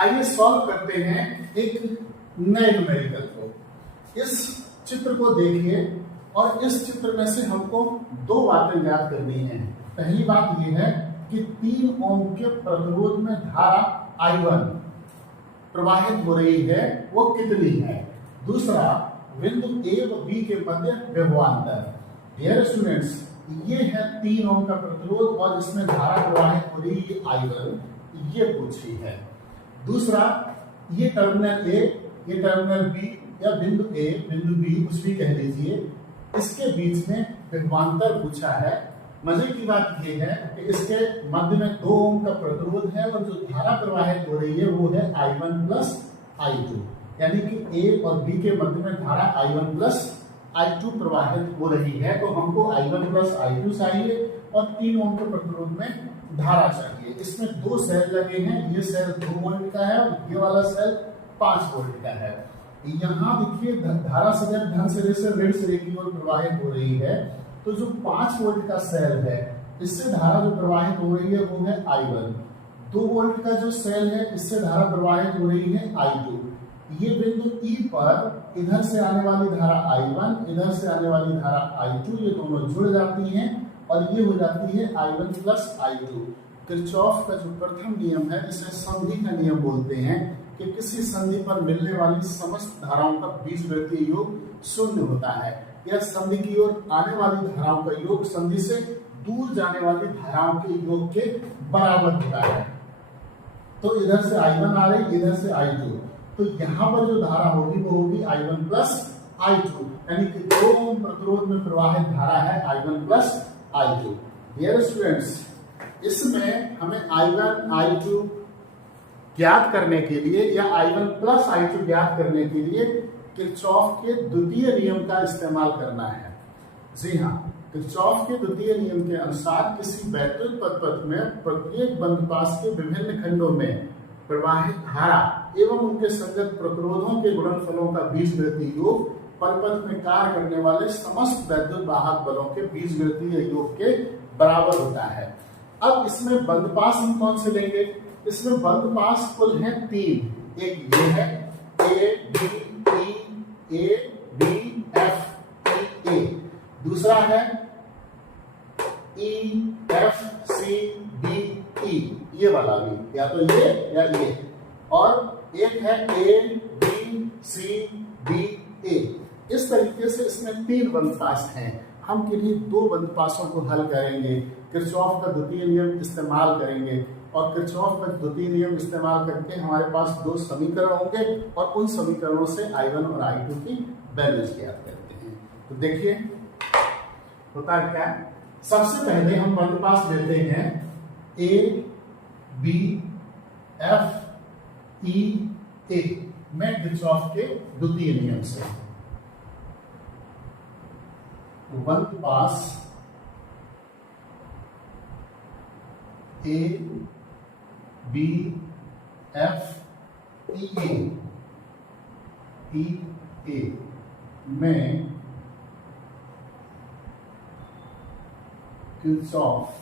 आइए सॉल्व करते हैं एक नए न्यूमेरिकल को। इस चित्र को देखिए और इस चित्र में से हमको दो बातें याद करनी है। पहली बात यह है कि 3 ओम के प्रतिरोध में धारा I1 प्रवाहित हो रही है, वो कितनी है। दूसरा, बिंदु A व B के मध्य विभवांतर। डियर स्टूडेंट्स, ये है 3 ओम का प्रतिरोध और इसमें धारा प्रवाहित हो रही है I1, ये पूछी है। दूसरा, ये टर्मिनल A, ये टर्मिनल B या बिंदु A बिंदु B कुछ भी कह लीजिए, इसके बीच में विभवांतर पूछा है। मजे की बात यह है कि इसके मध्य में 2 ओम का प्रतिरोध है और जो धारा प्रवाहित हो रही है वो है I1 प्लस I2, यानी कि A और B के मध्य में धारा I1 प्लस I2 प्रवाहित हो रही है। तो हमको I1 प्लस I2 चाहिए और 3 ओम के प्रतिरोध में धारा चाहिए। इसमें 2 सेल लगे हैं, ये सेल 2 वोल्ट का है और ये वाला सेल 5 वोल्ट का है। यहाँ देखिए धारा सदैव धन सिरे से ऋण सिरे की ओर प्रवाहित हो रही है। तो जो 5 वोल्ट का सेल है, इससे धारा जो प्रवाहित हो रही है वो है I1। 2 वोल्ट का जो सेल है, इससे धारा प्रवाहित हो रही है I2। ये बिंदु E पर इधर से आने वाली धारा I1, इधर से आने वाली धारा I2, ये दोनों जुड़ जाती हैं और ये हो जाती है I1 प्लस I2। किरचॉफ का जो प्रथम नियम है, इसे संधि का नियम बोलते हैं कि किसी संधि पर मिलने वाली समस्त धाराओं का बीजगणितीय योग 0 होता है। यह संधि की ओर आने वाली धाराओं का योग संधि से दूर जाने वाली धाराओं के योग के बराबर होता है। तो इधर से I1 आ रही, इधर से I2, तो यहाँ पर जो धारा होगी वो होगी I1 प्लस I2, यानी कि 2 ओम प्रतिरोध में प्रवाहित धारा है I1 plus I2। Dear students, इसमें हमें I1 I2 ज्ञात करने के लिए या I1 प्लस I2 ज्ञात करने के लिए किरचॉफ के द्वितीय नियम का इस्तेमाल करना है। जी हाँ, किरचॉफ के द्वितीय नियम के अनुसार किसी वैद्युत पथ में प्रत्येक बंधपाश के विभिन्न खंडों में प्रवाहित धारा एवं उनके संगत प्रतिरोधों के गुणनफलों का बीजगणितीय योग परिपथ में कार्य करने वाले समस्त वैद्युत वाहक बलों के बीजगणितीय योग के बराबर होता है। अब इसमें बंधपाश हम कौन से लेंगे? इसमें बंधपाश कुल है 3। एक ये है A B F E A, दूसरा है E F C D E, ये वाला भी, या तो ये या ये, और एक है A B C D A। इस तरीके से इसमें 3 बंधपाश हैं। हम किन्हीं 2 बंधपाशों को हल करेंगे, किरचॉफ का द्वितीय नियम इस्तेमाल करेंगे और किरचॉफ का द्वितीय नियम इस्तेमाल करके हमारे पास 2 समीकरण होंगे और उन समीकरणों से I1 और I2 की वैल्यूज ज्ञात करते हैं। तो देखिए होता है क्या। सबसे पहले हम बंधपाश लेते हैं A B F E A में किरचॉफ के द्वितीय नियम से। बंधपाश A B F E A में किरचॉफ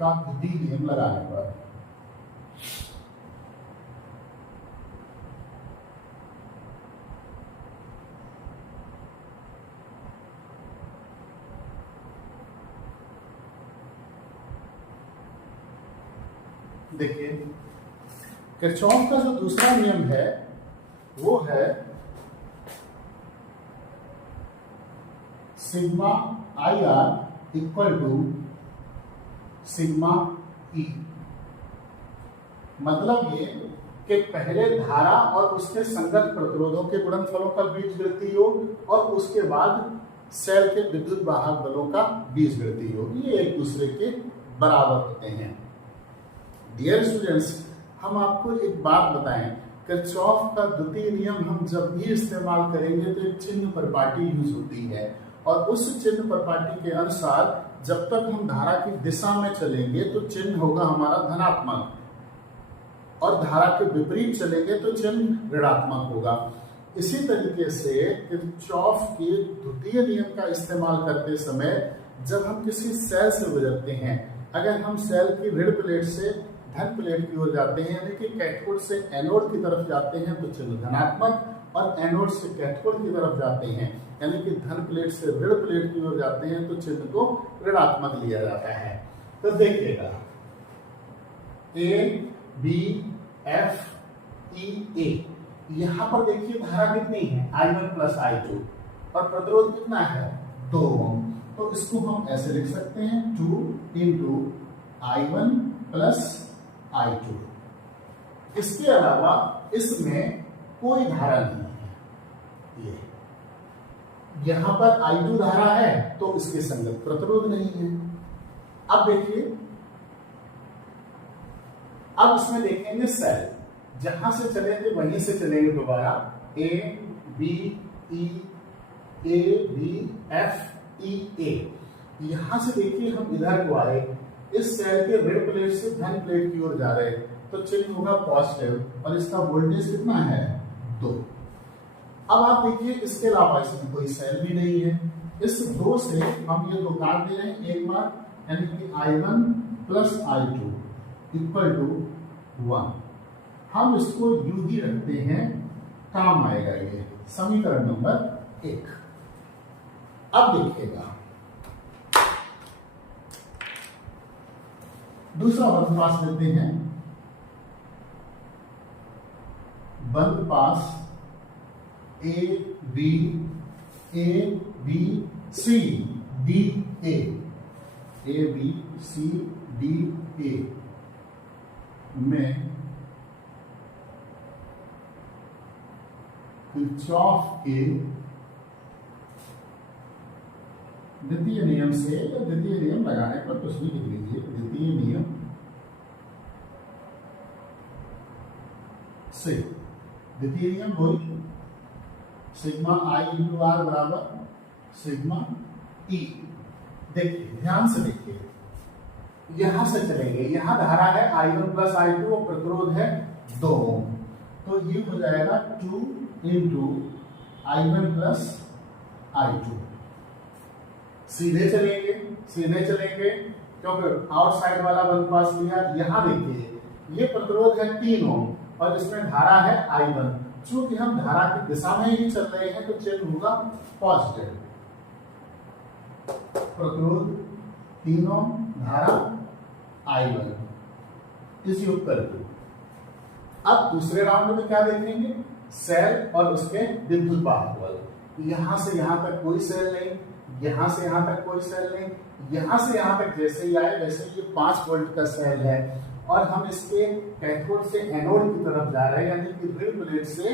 का द्वितीय नियम लगाने पर देखिए, किरचॉफ का जो दूसरा नियम है वो है sigma IR equal to sigma E। मतलब ये कि पहले धारा और उसके संगत प्रतिरोधों के गुणनफलों का बीजगणितीय योग और उसके बाद सेल के विद्युत वाहक बलों का बीजगणितीय योग, ये एक दूसरे के बराबर होते हैं। डियर स्टूडेंट्स, हम आपको एक बात बताएं, किरचॉफ का द्वितीय नियम हम जब भी इस्तेमाल करेंगे तो एक चिन्ह परिपाटी यूज होती है और उस चिन्ह परिपाटी के अनुसार जब तक हम धारा की दिशा में चलेंगे तो चिन्ह होगा हमारा धनात्मक और धारा के विपरीत चलेंगे तो चिन्ह ऋणात्मक होगा। इसी तरीके से किरचॉफ के द्वितीय नियम का इस्तेमाल करते समय जब हम किसी सेल से गुजरते हैं, अगर हम सेल की ऋण प्लेट से धन प्लेट की ओर जाते हैं, यानी कि कैथोड से एनोड की तरफ जाते हैं तो चिन्ह धनात्मक, और एनोड से कैथोड की तरफ जाते हैं यानी कि धन प्लेट से ऋण प्लेट की ओर जाते हैं तो चिन्ह को ऋणात्मक लिया जाता है। तो देखिएगा ए बी एफ ई ए, यहां पर देखिए धारा कितनी है I1 प्लस I2 और प्रतिरोध कितना है 2 ओम। तो इसको हम ऐसे लिख सकते हैं 2 इंटू I1 प्लस I2। इसके अलावा इसमें कोई धारा नहीं है, ये यहां पर I2 धारा है तो इसके संगत प्रतिरोध नहीं है। अब देखिए, अब इसमें देखेंगे सेल, जहां से चलेंगे वहीं से चलेंगे दोबारा, ए बी एफ ई ए। यहां से देखिए हम इधर को आए, इस सेल के ऋण प्लेट से धन प्लेट की ओर जा रहे तो चिन्ह होगा पॉजिटिव और इसका वोल्टेज कितना है 2। अब आप देखिए इसके अलावा इसमें कोई सेल भी नहीं है, इस 2 से हम ये 2 काट दे रहे हैं एक बार, यानी कि I1 plus I2 equal to 1। हम इसको यूं ही रखते हैं, काम आएगा ये समीकरण नंबर 1। अब देखिएगा दूसरा बंद पास लेते हैं, बंद पास A B C D A B C D A में किरचॉफ के द्वितीय नियम से, या द्वितीय नियम लगाने पर कुछ भी लिख लीजिए, द्वितीय नियम से, द्वितीय नियम वही सिग्मा आई इंटू आर बराबर सिग्मा ई। देखिए ध्यान से देखिए, यहां से चलेंगे, यहां धारा है I1 प्लस I2 और प्रतिरोध है 2 ओम, तो ये हो जाएगा 2 इंटू I1 प्लस I2। सीधे चलेंगे क्योंकि आउटसाइड वाला बंद पास लिया। यहां देखिए ये प्रतिरोध है 3 ओम और इसमें धारा है I1, चूंकि हम धारा की दिशा में ही चल रहे हैं तो चिन्ह होगा पॉजिटिव। प्रतिरोध 3 ओम, धारा I1 इस योग करके। अब दूसरे राउंड में क्या देखेंगे, सेल और उसके विद्युत वाहक बल। यहां से यहां तक कोई सेल नहीं, यहां से यहां तक कोई सेल नहीं, यहां से यहां तक जैसे ही आए वैसे ये 5 वोल्ट का सेल है और हम इसके कैथोड से एनोड की तरफ जा रहे हैं, यानी कि ऋण प्लेट से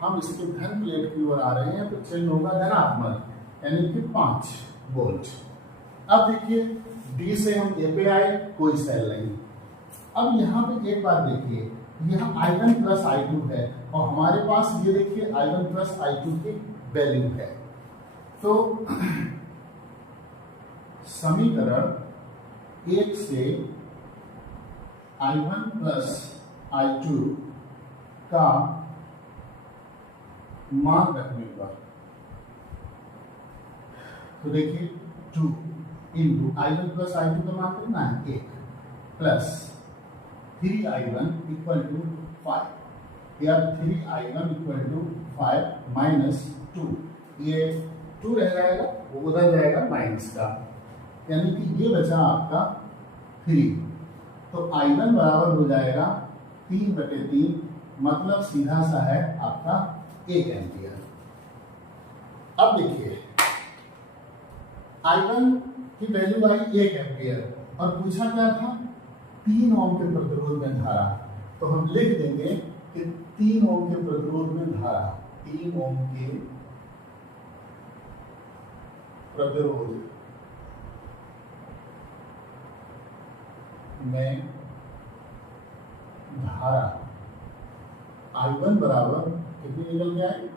हम इसके धन प्लेट की ओर आ रहे हैं तो चिन्ह होगा धनात्मक, यानी कि 5 वोल्ट। अब देखिए डी से हम ए पे आए, कोई सेल नहीं। अब यहाँ पे एक बात देखिए, यहाँ I1 प्लस I2 है और हमारे पास ये देखिए I1 प्लस I2 की वैल्यू है, तो समीकरण 1 से I1 प्लस I2 का मान रखने पर, तो देखिए 2 इंटू I1 प्लस I2 का मान कितना है 1 प्लस 3I1 इक्वल टू 5, या 3I1 इक्वल टू 5 माइनस 2, ये 2 रह जाएगा, वो उधर जाएगा माइनस का, यानी कि ये बचा आपका 3। तो I1 बराबर हो जाएगा 3/3, मतलब सीधा सा है आपका 1 एम्पियर। अब देखिए I1 की वैल्यू आई 1 एम्पियर और पूछा क्या था 3 ओम के प्रतिरोध में धारा, तो हम लिख देंगे कि 3 ओम के प्रतिरोध में धारा, 3 ओम के प्रतिरोध में धारा I1 बराबर कितनी निकल गया है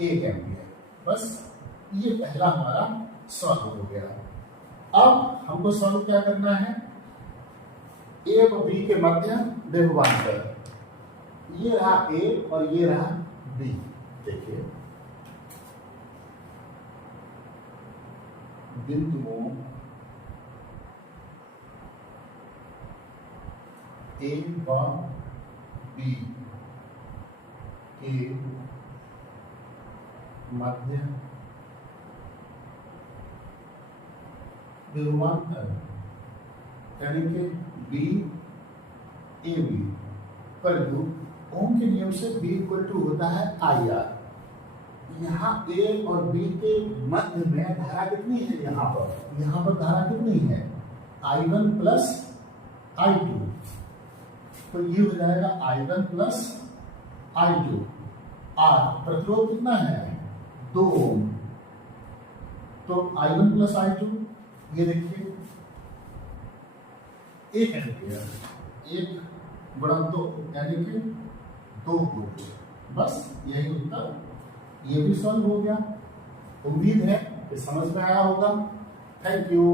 1 एम्पियर। बस ये पहला हमारा सॉल्व हो गया। अब हमको सॉल्व क्या करना है, ए और बी के मध्य विभवांतर, ये रहा ए और ये रहा बी। देखिए बिंदुओं ए व बी के मध्य विभवांतर यानी कि बी ए बी परंतु ओम के नियम से बी इक्वल टू होता है आई आर। यहाँ ए और बी के मध्य में धारा कितनी है? यहाँ पर धारा कितनी है? I1 plus I2। तो ये हो जाएगा I1 प्लस I2। आर प्रतिरोध कितना है? 2 ओम। तो I1 प्लस I2 ये देखिए 1 एम्पियर, 1 गुणा 2 यानी कि 2 वोल्ट। बस यही उत्तर, ये भी सॉल्व हो गया। उम्मीद है कि समझ में आया होगा। Thank you.